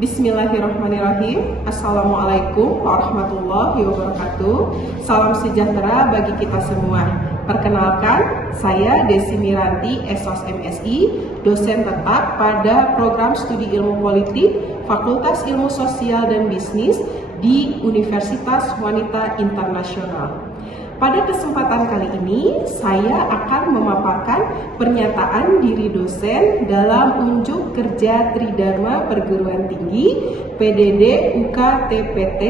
Bismillahirrahmanirrahim. Assalamualaikum warahmatullahi wabarakatuh. Salam sejahtera bagi kita semua. Perkenalkan, saya Desi Miranti, SOS MSI, dosen tetap pada program studi ilmu politik, Fakultas Ilmu Sosial dan Bisnis di Universitas Wanita Internasional. Pada kesempatan kali ini, saya akan memaparkan pernyataan diri dosen dalam unjuk kerja Tridharma Perguruan Tinggi PDD UKTPT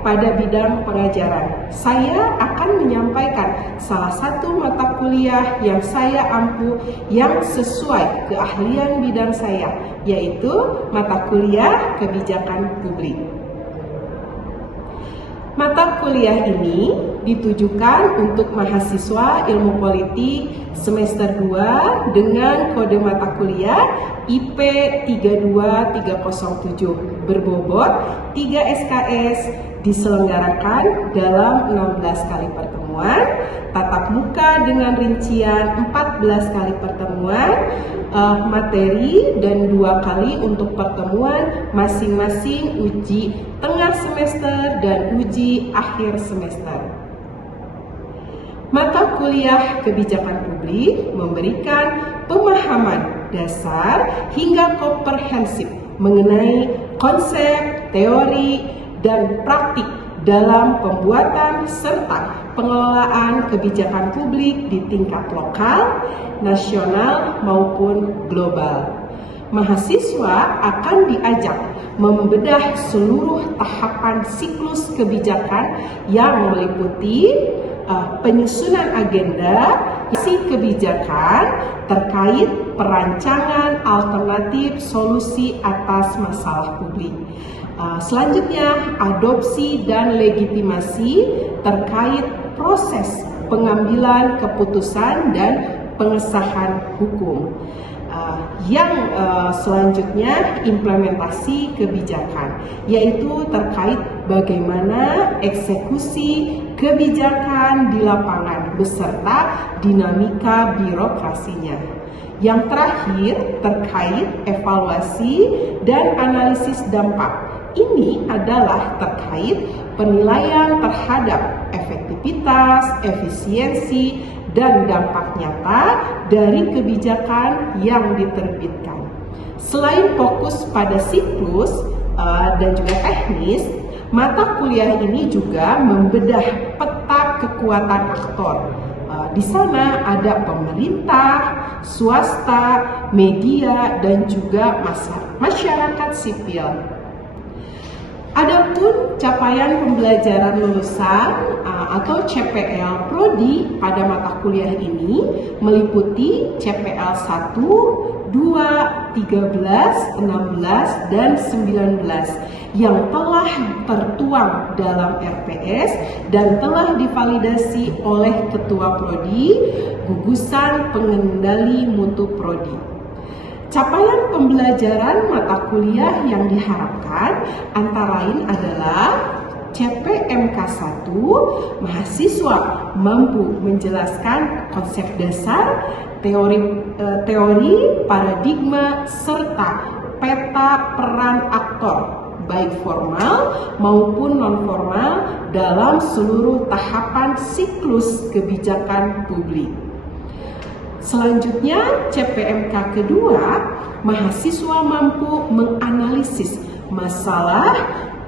pada bidang pengajaran. Saya akan menyampaikan salah satu mata kuliah yang saya ampu yang sesuai keahlian bidang saya, yaitu mata kuliah kebijakan publik. Mata kuliah ini ditujukan untuk mahasiswa ilmu politik semester 2 dengan kode mata kuliah IP 32307 berbobot 3 SKS, diselenggarakan dalam 16 kali pertemuan, tatap muka dengan rincian 14 kali pertemuan, materi dan 2 kali untuk pertemuan masing-masing uji tengah semester dan uji akhir semester. Mata kuliah kebijakan publik memberikan pemahaman dasar hingga komprehensif mengenai konsep, teori, dan praktik dalam pembuatan serta pengelolaan kebijakan publik di tingkat lokal, nasional, maupun global. Mahasiswa akan diajak membedah seluruh tahapan siklus kebijakan yang meliputi penyusunan agenda, kebijakan terkait perancangan alternatif solusi atas masalah publik. Selanjutnya, adopsi dan legitimasi terkait proses pengambilan keputusan dan pengesahan hukum. Yang selanjutnya, implementasi kebijakan, yaitu terkait bagaimana eksekusi kebijakan di lapangan beserta dinamika birokrasinya. Yang terakhir, terkait evaluasi dan analisis dampak. Ini adalah terkait penilaian terhadap efektivitas, efisiensi, dan dampak nyata dari kebijakan yang diterbitkan. Selain fokus pada siklus dan juga teknis, mata kuliah ini juga membedah peta kekuatan aktor. Di sana ada pemerintah, swasta, media, dan juga masyarakat sipil. Adapun capaian pembelajaran lulusan atau CPL Prodi pada mata kuliah ini meliputi CPL 1, 2, 13, 16, dan 19 yang telah tertuang dalam RPS dan telah divalidasi oleh Ketua Prodi, Gugusan Pengendali Mutu Prodi. Capaian pembelajaran mata kuliah yang diharapkan antara lain adalah CPMK 1, mahasiswa mampu menjelaskan konsep dasar, teori, paradigma, serta peta peran aktor, baik formal maupun non-formal dalam seluruh tahapan siklus kebijakan publik. Selanjutnya, CPMK kedua, mahasiswa mampu menganalisis masalah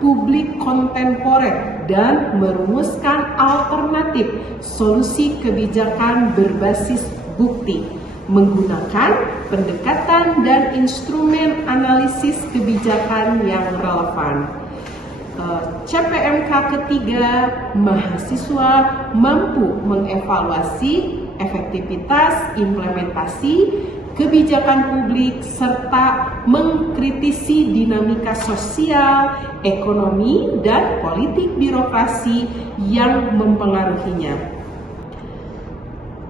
publik kontemporer dan merumuskan alternatif solusi kebijakan berbasis bukti menggunakan pendekatan dan instrumen analisis kebijakan yang relevan. CPMK ketiga, mahasiswa mampu mengevaluasi efektivitas implementasi kebijakan publik serta mengkritisi dinamika sosial, ekonomi, dan politik birokrasi yang mempengaruhinya.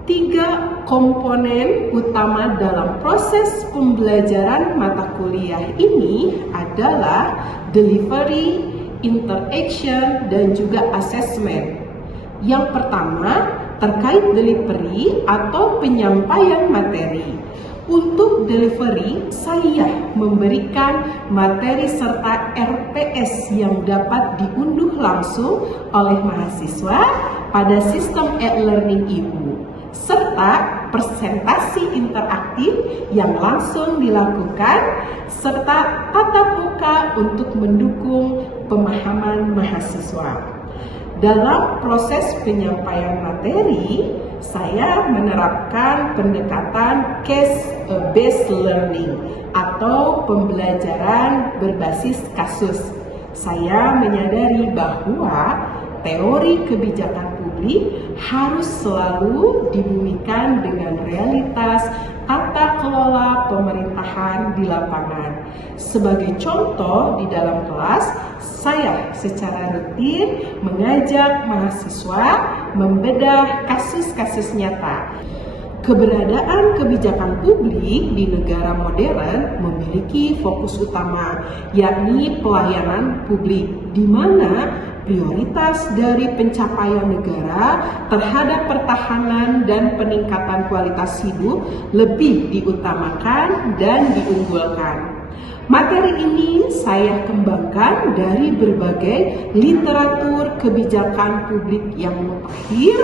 3 komponen utama dalam proses pembelajaran mata kuliah ini adalah delivery, interaction, dan juga assessment. Yang pertama, terkait delivery atau penyampaian materi. Untuk delivery, saya memberikan materi serta RPS yang dapat diunduh langsung oleh mahasiswa pada sistem e-learning Ibu, serta presentasi interaktif yang langsung dilakukan, serta tatap muka untuk mendukung pemahaman mahasiswa. Dalam proses penyampaian materi, saya menerapkan pendekatan case-based learning atau pembelajaran berbasis kasus. Saya menyadari bahwa teori kebijakan publik harus selalu dibumikan dengan realitas tata kelola pemerintahan di lapangan. Sebagai contoh, di dalam kelas, saya secara rutin mengajak mahasiswa membedah kasus-kasus nyata. Keberadaan kebijakan publik di negara modern memiliki fokus utama, yakni pelayanan publik, di mana prioritas dari pencapaian negara terhadap pertahanan dan peningkatan kualitas hidup lebih diutamakan dan diunggulkan. Materi ini saya kembangkan dari berbagai literatur kebijakan publik yang mutakhir,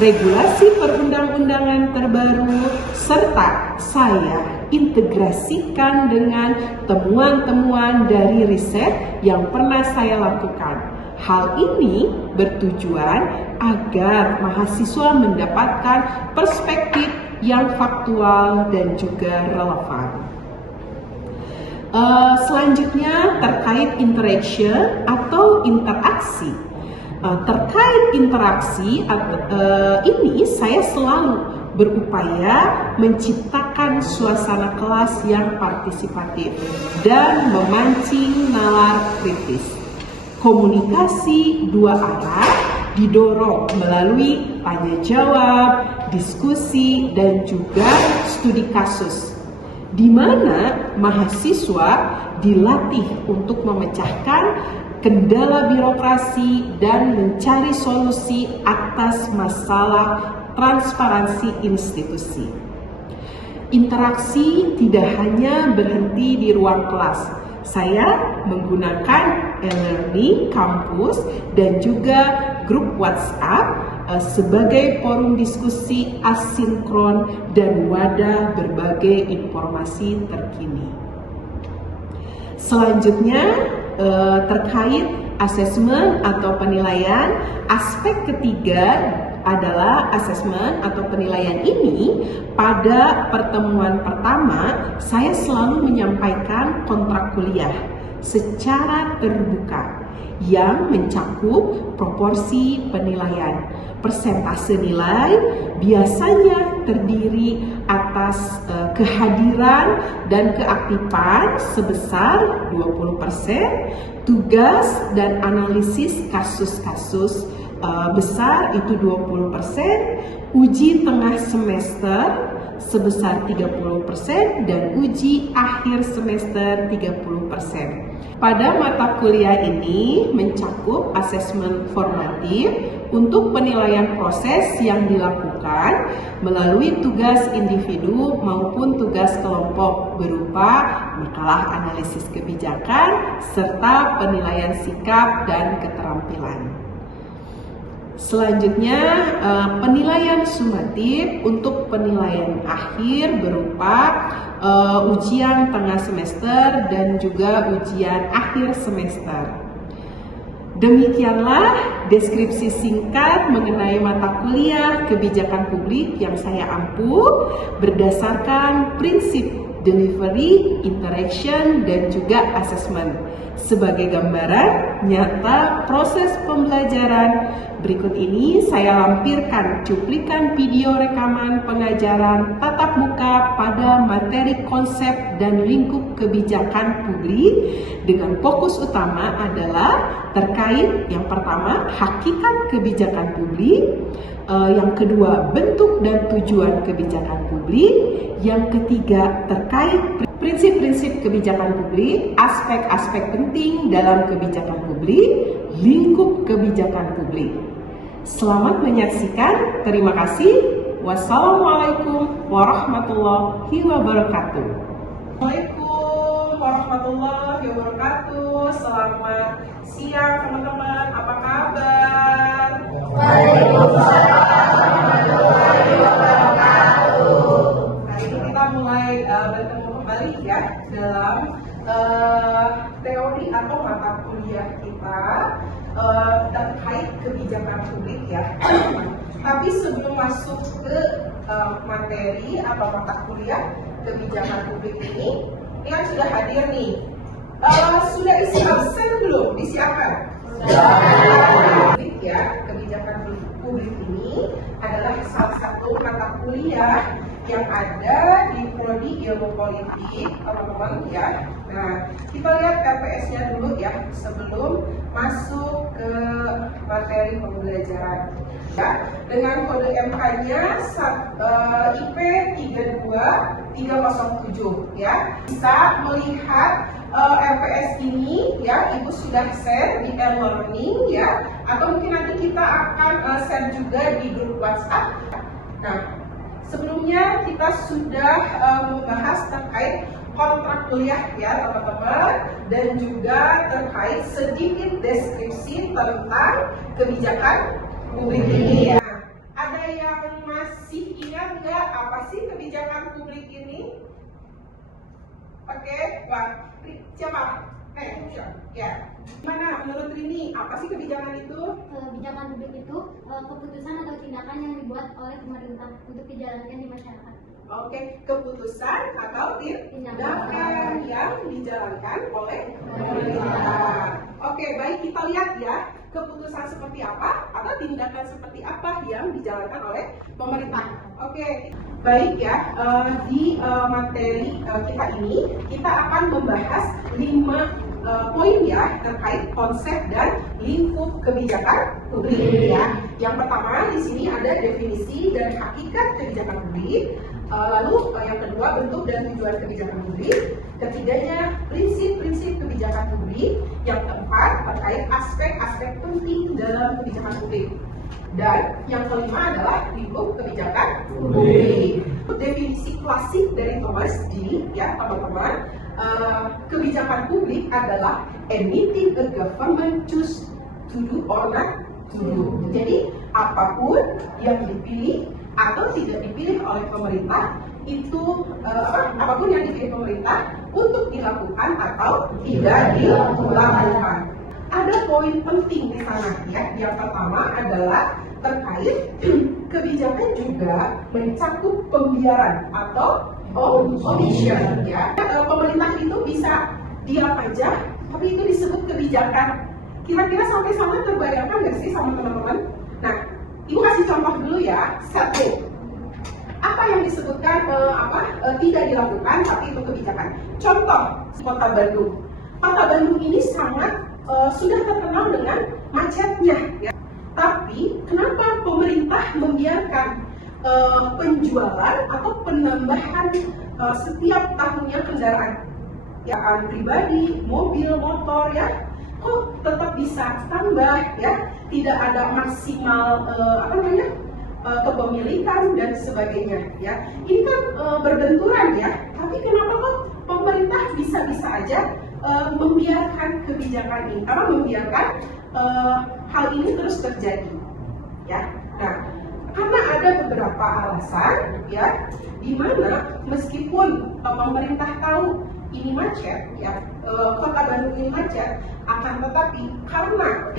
regulasi perundang-undangan terbaru, serta saya integrasikan dengan temuan-temuan dari riset yang pernah saya lakukan. Hal ini bertujuan agar mahasiswa mendapatkan perspektif yang faktual dan juga relevan. Selanjutnya terkait interaction atau interaksi. Terkait interaksi ini saya selalu berupaya menciptakan suasana kelas yang partisipatif dan memancing nalar kritis. Komunikasi dua arah didorong melalui tanya jawab, diskusi, dan juga studi kasus, di mana mahasiswa dilatih untuk memecahkan kendala birokrasi dan mencari solusi atas masalah transparansi institusi. Interaksi tidak hanya berhenti di ruang kelas. Saya menggunakan e-learning kampus dan juga grup WhatsApp sebagai forum diskusi asinkron dan wadah berbagai informasi terkini. Selanjutnya terkait asesmen atau penilaian, aspek ketiga adalah asesmen atau penilaian ini. Pada pertemuan pertama, saya selalu menyampaikan kontrak kuliah secara terbuka yang mencakup proporsi penilaian. Persentase nilai biasanya terdiri atas kehadiran dan keaktifan sebesar 20%, tugas dan analisis kasus-kasus besar itu 20%, uji tengah semester sebesar 30% dan uji akhir semester 30%. Pada mata kuliah ini mencakup asesmen formatif untuk penilaian proses yang dilakukan melalui tugas individu maupun tugas kelompok berupa makalah analisis kebijakan serta penilaian sikap dan keterampilan. Selanjutnya penilaian sumatif untuk penilaian akhir berupa ujian tengah semester dan juga ujian akhir semester. Demikianlah deskripsi singkat mengenai mata kuliah kebijakan publik yang saya ampuh berdasarkan prinsip delivery, interaction, dan juga assessment. Sebagai gambaran nyata proses pembelajaran, berikut ini saya lampirkan cuplikan video rekaman pengajaran tatap muka pada materi konsep dan lingkup kebijakan publik dengan fokus utama adalah terkait yang pertama hakikat kebijakan publik, yang kedua bentuk dan tujuan kebijakan publik, yang ketiga terkait prinsip-prinsip kebijakan publik, aspek-aspek penting dalam kebijakan publik, lingkup kebijakan publik. Selamat menyaksikan, terima kasih. Wassalamualaikum warahmatullahi wabarakatuh. Assalamualaikum warahmatullahi wabarakatuh. Selamat siang teman-teman, apa kabar? Waalaikumsalam warahmatullahi wabarakatuh. Hari ini kita mulai bertemu kembali ya dalam teori atau mata kuliah kita terkait kebijakan publik ya. Tapi sebelum masuk ke materi atau mata kuliah kebijakan publik ini kan sudah hadir nih. Sudah isi absen belum? Disiapkan? Publik ya, kebijakan publik ini adalah salah satu mata kuliah yang ada di Prodi Ilmu Politik, teman-teman ya. Nah, kita lihat RPS-nya dulu ya sebelum masuk ke materi pembelajaran. Ya, dengan kode MK-nya IP 32307 ya. Bisa melihat RPS ini ya, Ibu sudah share di e-learning ya, atau mungkin nanti kita akan share juga di grup WhatsApp. Nah, sebelumnya kita sudah membahas terkait kontrak kuliah ya teman-teman, dan juga terkait sedikit deskripsi tentang kebijakan publik ini ya. Ada yang masih ingat nggak apa sih kebijakan publik ini? Oke, Pak. Siapa? Ya. Gimana menurut Rini? Apa sih kebijakan itu? Kebijakan publik itu keputusan atau tindakan yang dibuat oleh pemerintah untuk dijalankan di masyarakat. Oke, keputusan atau tindakan yang dijalankan oleh pemerintah. Oke, baik, kita lihat ya keputusan seperti apa atau tindakan seperti apa yang dijalankan oleh pemerintah. Oke, baik ya, di materi kita ini kita akan membahas 5 poin ya terkait konsep dan lingkup kebijakan publik ya. Yang pertama di sini ada definisi dan hakikat kebijakan publik. Lalu yang kedua bentuk dan tujuan kebijakan publik. Ketiganya prinsip-prinsip kebijakan publik. Yang keempat terkait aspek-aspek penting dalam kebijakan publik. Dan yang kelima adalah lingkup kebijakan publik. Definisi klasik dari Thomas D ya teman-teman. Kebijakan publik adalah anything a government choose to do or not to do. Jadi apapun yang dipilih atau tidak dipilih oleh pemerintah itu apapun yang dipilih pemerintah untuk dilakukan atau tidak dilakukan. Ada poin penting di sana ya. Yang pertama adalah terkait kebijakan juga mencakup pembiaran atau omission ya. Pemerintah itu bisa diam aja, tapi itu disebut kebijakan. Kira-kira sampai sana terbayangkan nggak sih sama teman-teman? Nah, Ibu kasih contoh dulu ya. Satu, apa yang disebutkan tidak dilakukan tapi itu kebijakan. Contoh, Kota Bandung. Kota Bandung ini sangat sudah terkenal dengan macetnya ya. Tapi kenapa pemerintah membiarkan penjualan atau penambahan setiap tahunnya kendaraan pribadi, mobil, motor ya, kok tetap bisa tambah ya, tidak ada maksimal kepemilikan dan sebagainya ya. Ini kan berbenturan ya, tapi kenapa kok pemerintah bisa-bisa aja membiarkan kebijakan ini, karena membiarkan hal ini terus terjadi ya. Nah, karena ada beberapa alasan ya, di mana meskipun pemerintah tahu ini macet ya, Kota Bandung ini macet, akan tetapi karena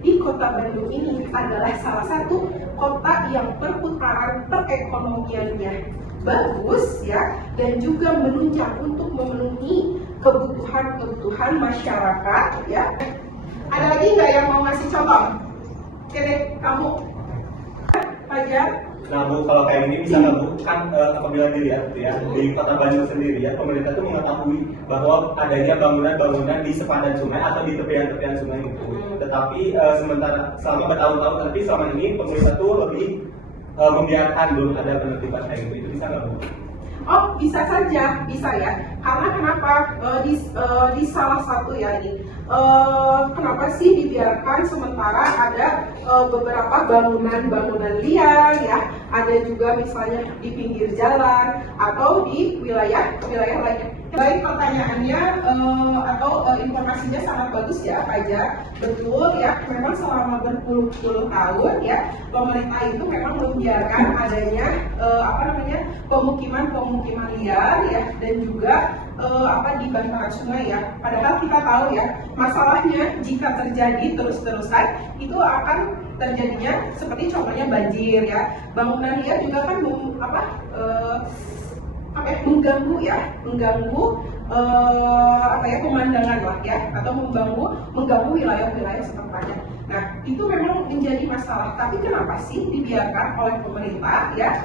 di Kota Bandung ini adalah salah satu kota yang perputaran perekonomiannya bagus ya, dan juga menunjang untuk memenuhi kebutuhan masyarakat ya. Ada lagi nggak yang mau ngasih contoh? Oke deh, kamu Fajar. Nah Bu, kalau kayak gini bisa nggak Bu, kan apabila dilihat ya di Kota Bandung sendiri ya, pemerintah itu mengetahui bahwa adanya bangunan-bangunan di sepadan sungai atau di tepian-tepian sungai itu. Tetapi sementara selama bertahun-tahun, tapi selama ini pemerintah itu lebih membiarkan belum ada penertiban kayak gitu. Itu bisa nggak Bu? Oh, bisa saja, bisa ya. Karena kenapa di salah satu ya ini kenapa sih dibiarkan sementara ada beberapa bangunan liar ya, ada juga misalnya di pinggir jalan atau di wilayah lainnya. Baik, pertanyaannya atau informasinya sangat bagus ya Pak Ja. Betul ya, memang selama berpuluh-puluh tahun ya pemerintah itu memang membiarkan adanya pemukiman liar ya, dan juga di bantaran sungai ya. Padahal kita tahu ya, masalahnya jika terjadi terus-terusan itu akan terjadinya seperti contohnya banjir ya. Bangunan liar juga kan mengganggu pemandangan lah ya, atau mengganggu wilayah-wilayah setempat. Nah, itu memang menjadi masalah. Tapi kenapa sih dibiarkan oleh pemerintah ya?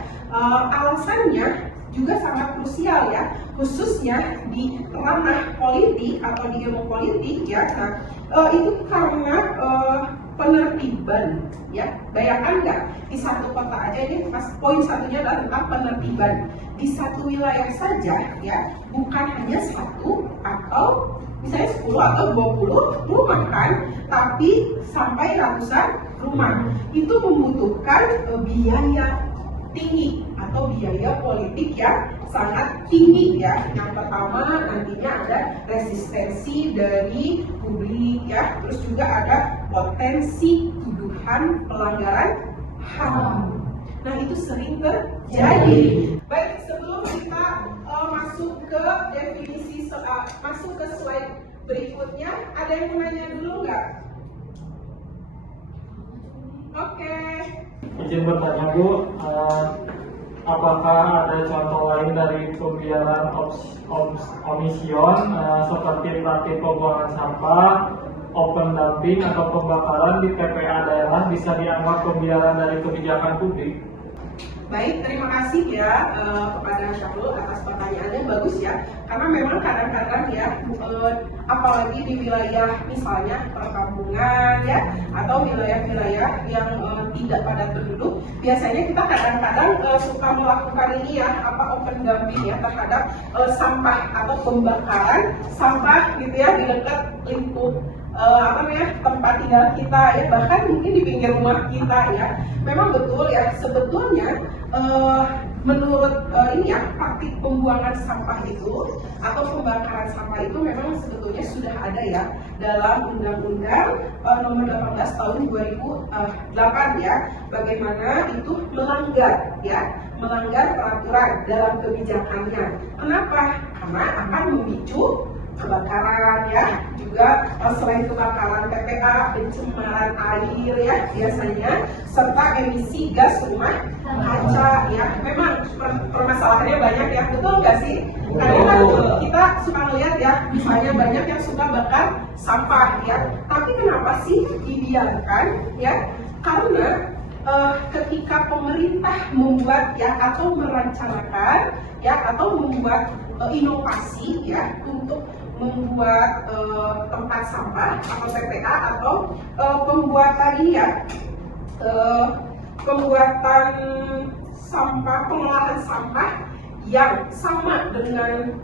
Alasannya juga sangat krusial ya, khususnya di ranah politik atau di ilmu politik ya. Nah, itu karena penertiban ya. Bayangkan nggak, di satu kota aja, ini poin satunya adalah tentang penertiban. Di satu wilayah saja ya, bukan hanya satu atau misalnya 10 atau 20 rumah kan, tapi sampai ratusan rumah. Itu membutuhkan biaya tinggi atau biaya politik yang sangat tinggi ya. Yang pertama nantinya ada resistensi dari publik ya, terus juga ada potensi tuduhan pelanggaran HAM. Nah, itu sering terjadi. Baik, sebelum kita masuk ke definisi masuk ke slide berikutnya, ada yang mau nanya dulu nggak? Oke. Izin bertanya Bu, apakah ada contoh lain dari pembiaran omision seperti praktik pembuangan sampah, open dumping atau pembakaran di TPA daerah bisa dianggap pembiaran dari kebijakan publik? Baik, terima kasih ya kepada Syahrul atas pertanyaannya, bagus ya. Karena memang kadang-kadang ya, apalagi di wilayah misalnya perkampungan ya, atau wilayah-wilayah yang tidak padat penduduk, biasanya kita kadang-kadang suka melakukan ini ya, open dumping ya terhadap sampah atau pembakaran sampah gitu ya di dekat lingkup tempat tinggal kita ya, bahkan mungkin di pinggir rumah kita ya. Memang betul ya, sebetulnya menurut praktik pembuangan sampah itu atau pembakaran sampah itu memang sebetulnya sudah ada ya dalam Undang-Undang Nomor 18 Tahun 2008 ya, bagaimana itu melanggar peraturan dalam kebijakannya. Kenapa? Karena akan memicu kebakaran ya, juga selain kebakaran TPA, pencemaran air ya biasanya, serta emisi gas rumah kaca ya. Memang permasalahannya banyak ya, betul nggak sih? Karena kan kita suka melihat ya, misalnya banyak yang suka bakar sampah ya. Tapi kenapa sih dibiarkan ya? Karena ketika pemerintah membuat ya atau merencanakan ya atau membuat inovasi ya untuk membuat tempat sampah atau TPA atau pembuatan sampah, pengolahan sampah yang sama dengan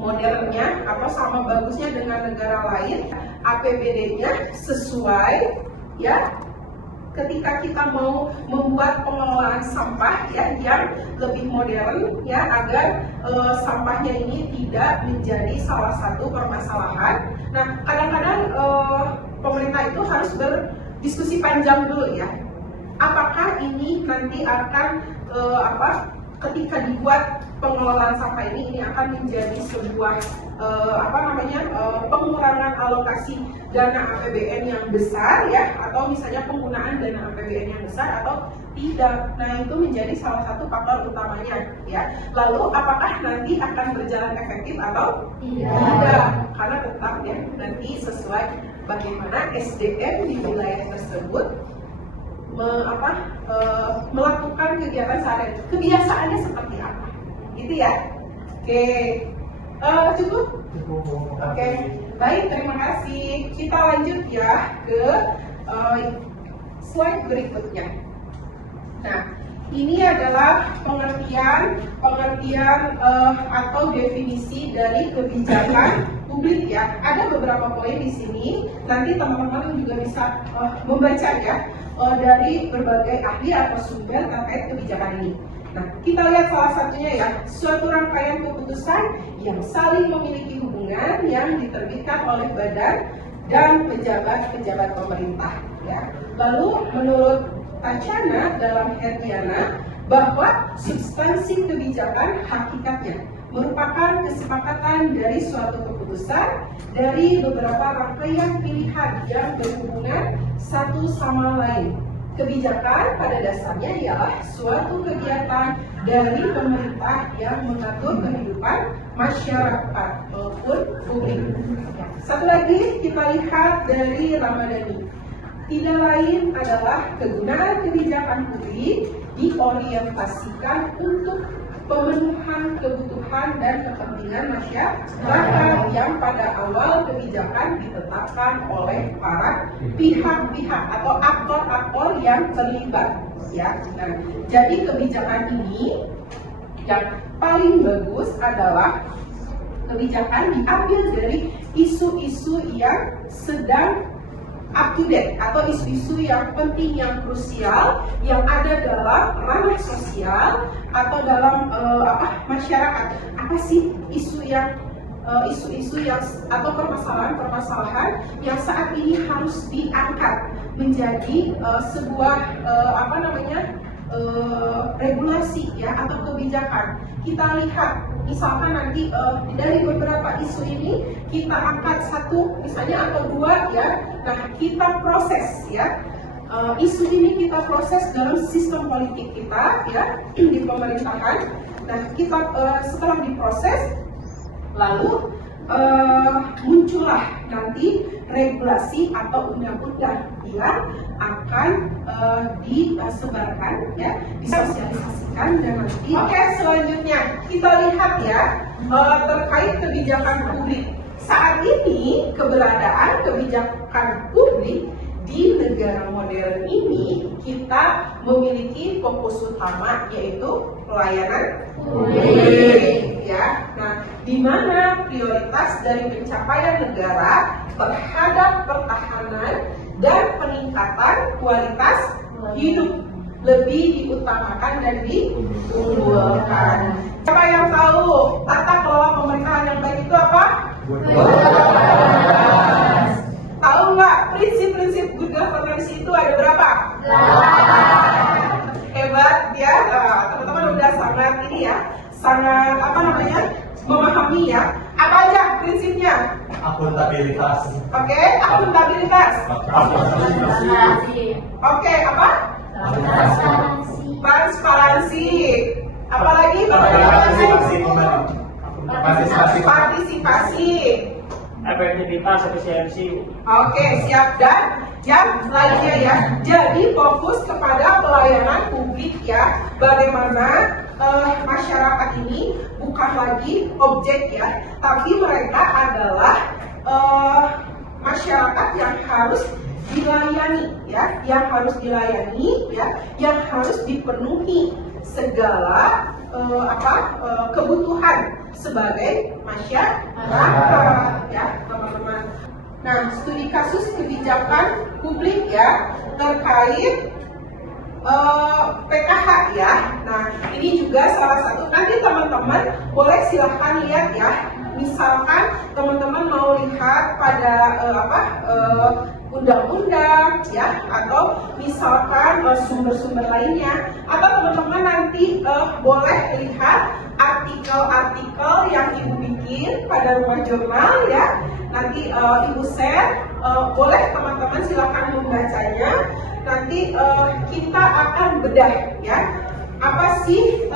modernnya atau sama bagusnya dengan negara lain, APBD-nya sesuai ya. Ketika kita mau membuat pengelolaan sampah ya yang lebih modern ya, agar sampahnya ini tidak menjadi salah satu permasalahan. Nah, kadang-kadang pemerintah itu harus berdiskusi panjang dulu ya. Apakah ini nanti akan ketika dibuat pengelolaan sampah ini akan menjadi sebuah pengurangan alokasi dana APBN yang besar ya, atau misalnya penggunaan dana APBN yang besar atau tidak. Nah, itu menjadi salah satu faktor utamanya ya. Lalu apakah nanti akan berjalan efektif atau tidak? Karena tetap ya nanti sesuai bagaimana SDM di wilayah tersebut melakukan kegiatan sehari-hari, kebiasaannya seperti apa, gitu ya. Oke, cukup? Oke, baik, terima kasih. Kita lanjut ya ke slide berikutnya. Nah, ini adalah pengertian atau definisi dari kebijakan publik ya. Ada beberapa poin di sini. Nanti teman-teman juga bisa membaca ya dari berbagai ahli atau sumber terkait kebijakan ini. Nah, kita lihat salah satunya ya, suatu rangkaian keputusan yang saling memiliki hubungan yang diterbitkan oleh badan dan pejabat-pejabat pemerintah ya. Lalu menurut Tachana dalam Herdiana bahwa substansi kebijakan hakikatnya merupakan kesepakatan dari suatu keputusan dari beberapa rangkaian pilihan yang berhubungan satu sama lain. Kebijakan pada dasarnya ialah suatu kegiatan dari pemerintah yang mengatur kehidupan masyarakat maupun publik. Satu lagi kita lihat dari Ramadhani. Tidak lain adalah kegunaan kebijakan publik diorientasikan untuk pemenuhan kebutuhan dan kepentingan masyarakat yang pada awal kebijakan ditetapkan oleh para pihak-pihak atau aktor-aktor yang terlibat ya. Nah, jadi kebijakan ini yang paling bagus adalah kebijakan diambil dari isu-isu yang sedang up to date atau isu-isu yang penting, yang krusial, yang ada dalam ranah sosial atau dalam masyarakat. Apa sih isu yang atau permasalahan-permasalahan yang saat ini harus diangkat menjadi sebuah regulasi ya atau kebijakan. Kita lihat misalkan nanti dari beberapa isu ini kita angkat satu misalnya atau dua ya. Nah, kita proses ya. Isu ini kita proses dalam sistem politik kita ya di pemerintahan. Nah, kita setelah diproses lalu muncullah nanti regulasi atau undang-undang yang akan disebarkan ya, disosialisasikan dan nanti. Oke, selanjutnya kita lihat ya terkait kebijakan publik. Saat ini keberadaan kebijakan publik di negara modern ini kita memiliki fokus utama yaitu pelayanan publik ya. Nah, di mana prioritas dari pencapaian negara terhadap pertahanan dan peningkatan kualitas hidup lebih diutamakan dan diunggulkan. Siapa yang tahu tata kelola pemerintahan yang baik itu apa? Tahu nggak prinsip-prinsip good governance itu ada berapa? 8. Hebat ya, teman-teman udah sangat ini ya, sangat memahami ya. Apa aja prinsipnya? Akuntabilitas. Oke, akuntabilitas. Oke, apa? Transparansi. Apalagi partisipasi. Efektivitas, efisiensi. Oke, siap. Dan yang lainnya ya. Jadi fokus kepada pelayanan publik ya. Bagaimana masyarakat ini bukan lagi objek ya, tapi mereka adalah masyarakat yang harus dilayani ya, yang harus dipenuhi segala kebutuhan sebagai masyarakat ya teman-teman. Nah, studi kasus kebijakan publik ya terkait PKH ya. Nah, ini juga salah satu. Nanti teman-teman boleh silahkan lihat ya. Misalkan teman-teman mau lihat pada undang-undang ya, atau misalkan sumber-sumber lainnya, atau teman-teman nanti boleh lihat artikel-artikel yang ibu bikin pada rumah jurnal ya. Nanti ibu share, boleh teman-teman silakan membacanya. Nanti kita akan bedah ya, apa sih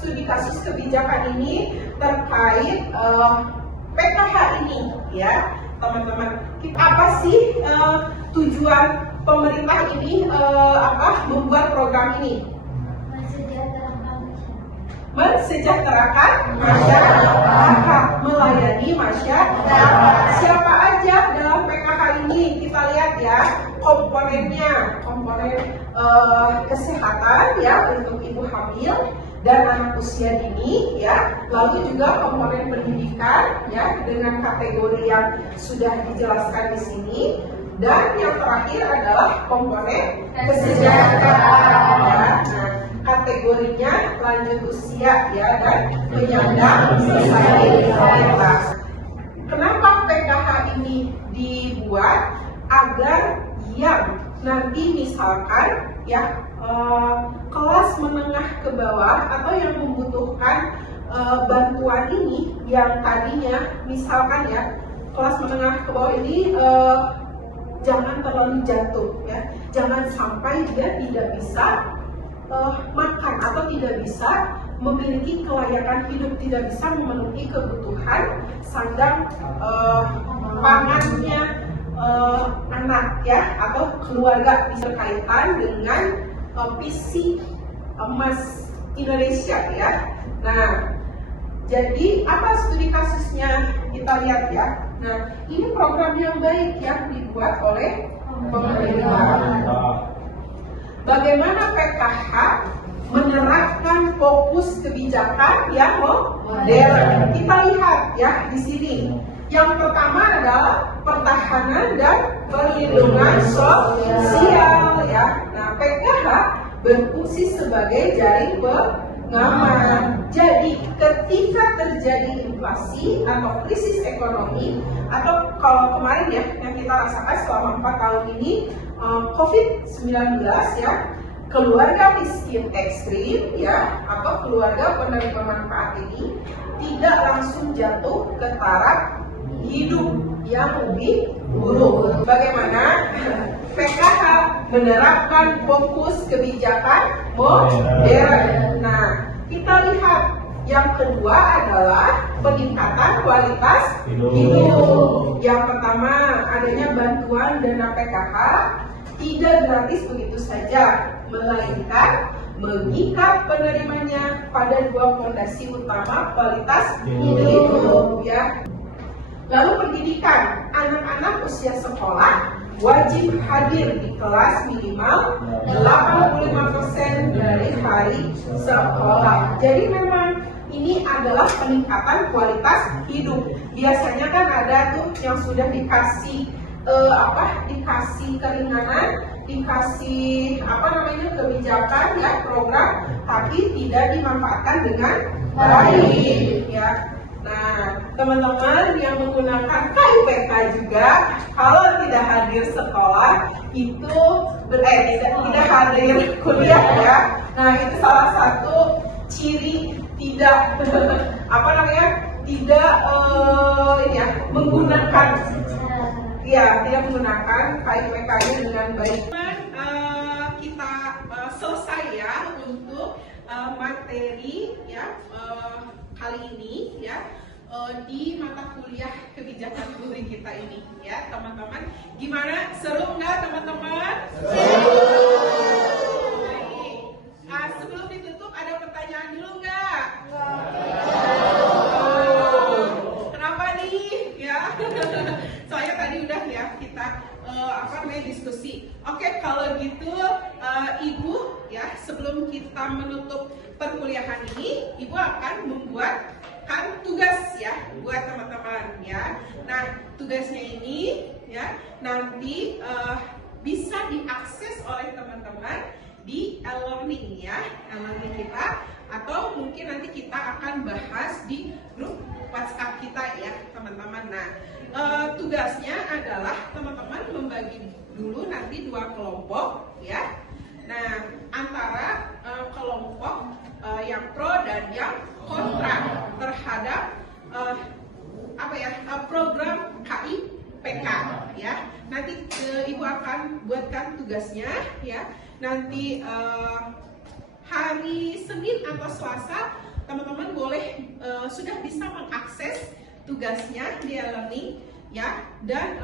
studi kasus kebijakan ini terkait PKH ini ya teman-teman. Apa sih tujuan pemerintah ini membuat program ini? Mensejahterakan masyarakat, melayani masyarakat. Siapa aja dalam PKH ini? Kita lihat ya, komponen kesehatan ya untuk ibu hamil dan anak usia dini ya, lalu juga komponen pendidikan ya dengan kategori yang sudah dijelaskan di sini, dan yang terakhir adalah komponen kesejahteraan ya. Nah, kategorinya lanjut usia ya dan penyandang disabilitas. Kenapa PKH ini dibuat? Agar yang nanti misalkan ya kelas menengah ke bawah atau yang membutuhkan bantuan ini, yang tadinya misalkan ya kelas menengah ke bawah ini jangan terlalu jatuh ya, jangan sampai dia tidak bisa makan atau tidak bisa memiliki kelayakan hidup, tidak bisa memenuhi kebutuhan sandang pangannya anak ya atau keluarga, bisa kaitan dengan visi emas Indonesia ya. Nah, jadi apa studi kasusnya kita lihat ya. Nah, ini program yang baik yang dibuat oleh pemerintah. Bagaimana PKH menerapkan fokus kebijakan yang modern? Kita lihat ya di sini. Yang pertama adalah pertahanan dan perlindungan sosial ya. Nah, PKH berfungsi sebagai jaring pengaman. Jadi ketika terjadi inflasi atau krisis ekonomi, atau kalau kemarin ya yang kita rasakan selama 4 tahun ini COVID-19 ya, keluarga miskin ekstrim ya atau keluarga penerima manfaat ini tidak langsung jatuh ke taraf hidup yang lebih buruk. Bagaimana PKH menerapkan fokus kebijakan modern? Nah, kita lihat yang kedua adalah peningkatan kualitas hidup. Yang pertama, adanya bantuan dana PKH tidak gratis begitu saja, melainkan mengikat penerimanya pada dua fondasi utama kualitas hidup ya. Lalu pendidikan, anak-anak usia sekolah wajib hadir di kelas minimal 85% dari hari sekolah. Jadi memang ini adalah peningkatan kualitas hidup. Biasanya kan ada tuh yang sudah dikasih dikasih keringanan, dikasih kebijakan ya, program, tapi tidak dimanfaatkan dengan baik ya. Nah, teman-teman yang menggunakan KIPK juga, kalau tidak hadir sekolah itu tidak hadir kuliah ya. Nah, itu salah satu ciri tidak menggunakan tidak menggunakan KIPK-nya dengan baik. Kita selesai ya untuk materi ya kali ini ya di mata kuliah kebijakan publik kita ini ya teman-teman. Gimana, seru nggak teman-teman? Sebelum ditutup ada pertanyaan dulu nggak? Kenapa nih ya? Soalnya tadi udah ya kita diskusi. Oke, kalau gitu Ibu ya, sebelum kita menutup perkuliahan ini, Ibu akan membuatkan tugas ya buat teman-teman ya. Nah, tugasnya ini ya nanti bisa diakses oleh teman-teman di e-learning ya, e-learning kita, atau mungkin nanti kita akan bahas di grup WhatsApp kita ya teman-teman. Nah, tugasnya adalah teman-teman membagi dulu nanti 2 kelompok ya. Nah, antara kelompok yang pro dan yang kontra terhadap program KIPK ya. Nanti Ibu akan buatkan tugasnya ya. Nanti hari Senin atau Selasa teman-teman boleh sudah bisa mengakses tugasnya di e-learning ya, dan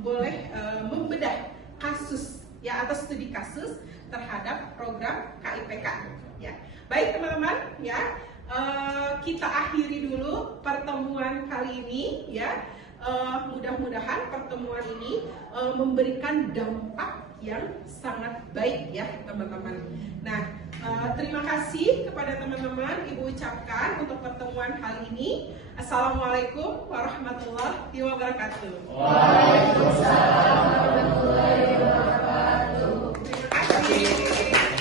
boleh membedah kasus ya atau studi kasus terhadap program KIPK ya. Baik teman-teman ya, kita akhiri dulu pertemuan kali ini ya. mudah-mudahan pertemuan ini memberikan dampak yang sangat baik ya teman-teman. Nah, terima kasih kepada teman-teman Ibu ucapkan untuk pertemuan kali ini. Assalamualaikum warahmatullahi wabarakatuh. Waalaikumsalam warahmatullahi wabarakatuh. Terima kasih.